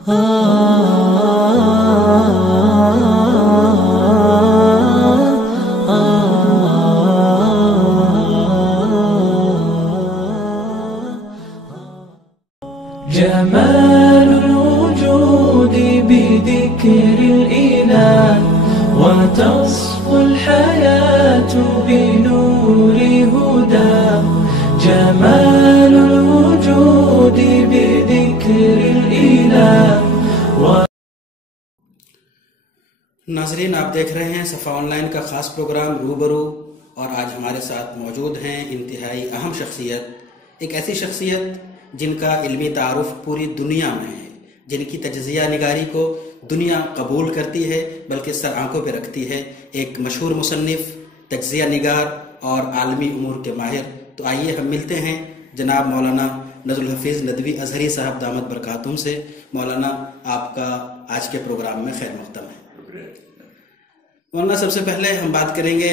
جمال الوجود بذكر الإله وتصفو الحياة بنور هداه. جمال الوجود بذكر الإله. ناظرین، آپ دیکھ رہے ہیں صفا آن لائن کا خاص پروگرام روبرو، اور آج ہمارے ساتھ موجود ہیں انتہائی اہم شخصیت، ایک ایسی شخصیت جن کا علمی تعارف پوری دنیا میں ہے، جن کی تجزیہ نگاری کو دنیا قبول کرتی ہے بلکہ سر آنکھوں پہ رکھتی ہے، ایک مشہور مصنف، تجزیہ نگار اور عالمی امور کے ماہر. تو آئیے ہم ملتے ہیں جناب مولانا نذر الحفیظ ندوی ازہری صاحب دامت برکاتہم سے. مولانا، آپ کا آج کے پروگرام میں خیر مقدم ہے. مولانا، سب سے پہلے ہم بات کریں گے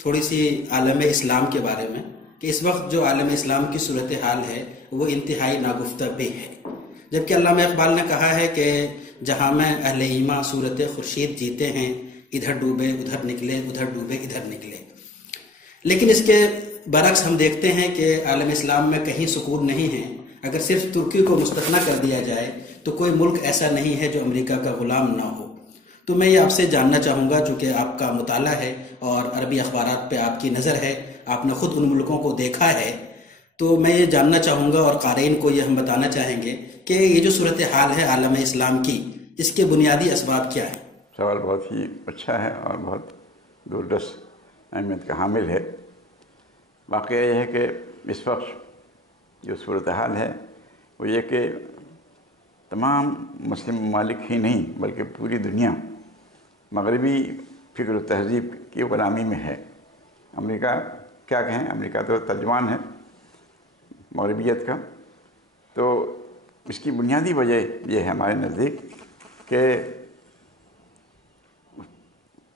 تھوڑی سی عالم اسلام کے بارے میں، کہ اس وقت جو عالم اسلام کی صورتحال ہے وہ انتہائی ناگفتہ بے ہے، جبکہ علامہ اقبال نے کہا ہے کہ جہاں میں اہل ایماں صورت خورشید جیتے ہیں، ادھر ڈوبے ادھر نکلے، ادھر ڈوبے ادھر نکلے. لیکن اس کے برعکس ہم دیکھتے ہیں کہ عالم اسلام میں کہیں سکون نہیں ہے. اگر صرف ترکی کو مستثنیٰ کر دیا جائے تو کوئی ملک ایسا نہیں ہے جو امریکہ کا غلام نہ ہو. تو میں یہ آپ سے جاننا چاہوں گا، چونکہ آپ کا مطالعہ ہے اور عربی اخبارات پہ آپ کی نظر ہے، آپ نے خود ان ملکوں کو دیکھا ہے، تو میں یہ جاننا چاہوں گا اور قارئین کو یہ ہم بتانا چاہیں گے کہ یہ جو صورتحال ہے عالم اسلام کی، اس کے بنیادی اسباب کیا ہیں؟ سوال بہت ہی اچھا ہے اور بہت زبردست اہمیت کا حامل ہے. واقعہ یہ ہے کہ اس وقت جو صورتحال ہے وہ یہ کہ تمام مسلم ممالک ہی نہیں بلکہ پوری دنیا مغربی فکر و تہذیب کی غلامی میں ہے. امریکہ کیا کہیں، امریکہ تو ترجمان ہے مغربیت کا. تو اس کی بنیادی وجہ یہ ہے ہمارے نزدیک کہ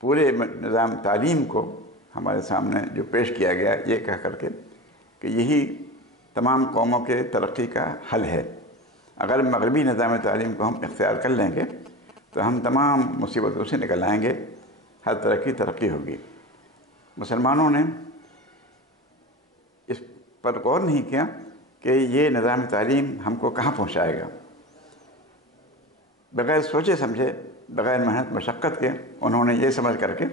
پورے نظام تعلیم کو ہمارے سامنے جو پیش کیا گیا یہ کہہ کر کے کہ یہی تمام قوموں کے ترقی کا حل ہے. اگر مغربی نظام تعلیم کو ہم اختیار کر لیں گے تو ہم تمام مصیبتوں سے نکل آئیں گے، ہر طرح کی ترقی ہوگی. مسلمانوں نے اس پر غور نہیں کیا کہ یہ نظام تعلیم ہم کو کہاں پہنچائے گا. بغیر سوچے سمجھے، بغیر محنت مشقت کے انہوں نے یہ سمجھ کر کے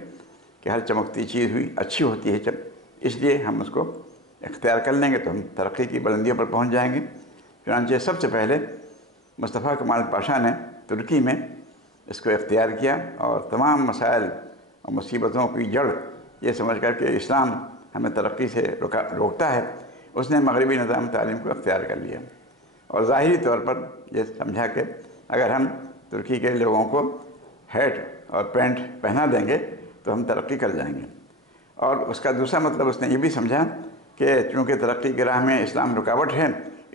کہ ہر چمکتی چیز ہوئی اچھی ہوتی ہے، اس لیے ہم اس کو اختیار کر لیں گے تو ہم ترقی کی بلندیوں پر پہنچ جائیں گے. چنانچہ سب سے پہلے مصطفیٰ کمال پاشا نے ترکی میں اس کو اختیار کیا اور تمام مسائل اور مصیبتوں کی جڑ یہ سمجھ کر کہ اسلام ہمیں ترقی سے روکتا ہے، اس نے مغربی نظام تعلیم کو اختیار کر لیا اور ظاہری طور پر یہ سمجھا کہ اگر ہم ترکی کے لوگوں کو ہیٹ اور پینٹ پہنا دیں گے تو ہم ترقی کر جائیں گے. اور اس کا دوسرا مطلب اس نے یہ بھی سمجھا کہ چونکہ ترقی کی راہ میں اسلام رکاوٹ ہے،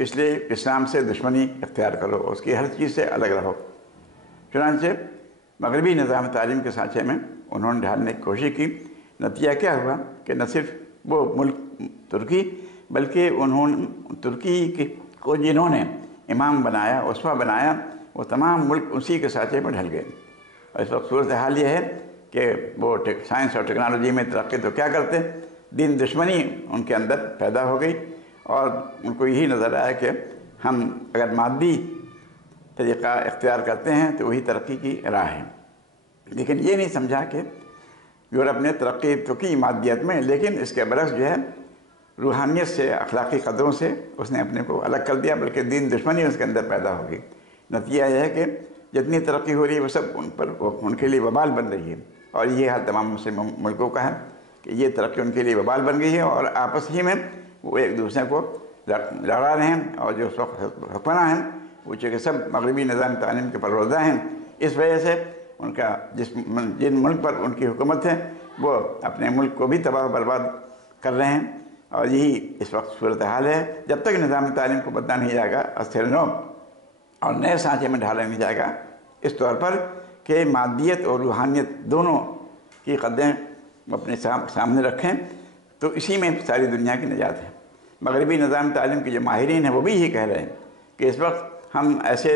اس لیے اسلام سے دشمنی اختیار کرو، اس کی ہر چیز سے الگ رہو. چنانچہ مغربی نظام تعلیم کے سانچے میں انہوں نے ڈھالنے کی کوشش کی. نتیجہ کیا ہوا کہ نہ صرف وہ ملک ترکی بلکہ انہوں نے ترکی کو جنہوں نے امام بنایا، اسوہ بنایا، وہ تمام ملک اسی کے سانچے میں ڈھل گئے. اور اس وقت صورتحال یہ ہے کہ وہ سائنس اور ٹیکنالوجی میں ترقی تو کیا کرتے، دین دشمنی ان کے اندر پیدا ہو گئی اور ان کو یہی نظر آیا کہ ہم اگر مادی طریقہ اختیار کرتے ہیں تو وہی ترقی کی راہ ہے. لیکن یہ نہیں سمجھا کہ یورپ نے ترقی تو کی مادیت میں، لیکن اس کے برعکس جو ہے روحانیت سے، اخلاقی قدروں سے اس نے اپنے کو الگ کر دیا، بلکہ دین دشمنی اس کے اندر پیدا ہوگی. نتیجہ یہ ہے کہ جتنی ترقی ہو رہی ہے وہ سب ان کے لیے وبال بن رہی ہے. اور یہ حال تمام مسلم ملکوں کا ہے کہ یہ ترقی ان کے لیے وبال بن گئی ہے اور آپس ہی میں وہ ایک دوسرے کو لڑا رہے ہیں. اور جو اس وقت حکمراں ہیں وہ چونکہ سب مغربی نظام تعلیم کے پروردہ ہیں، اس وجہ سے ان کا جن ملک پر ان کی حکومت ہے وہ اپنے ملک کو بھی تباہ و برباد کر رہے ہیں. اور یہی اس وقت صورتحال ہے. جب تک نظام تعلیم کو بدلا نہیں جائے گا، استھر نو اور نئے سانچے میں ڈھالا نہیں جائے گا، اس طور پر کہ مادیت اور روحانیت دونوں کی قدریں اپنے سامنے رکھیں، تو اسی میں ساری دنیا کی نجات ہے. مغربی نظام تعلیم کے جو ماہرین ہیں وہ بھی یہی کہہ رہے ہیں کہ اس وقت ہم ایسے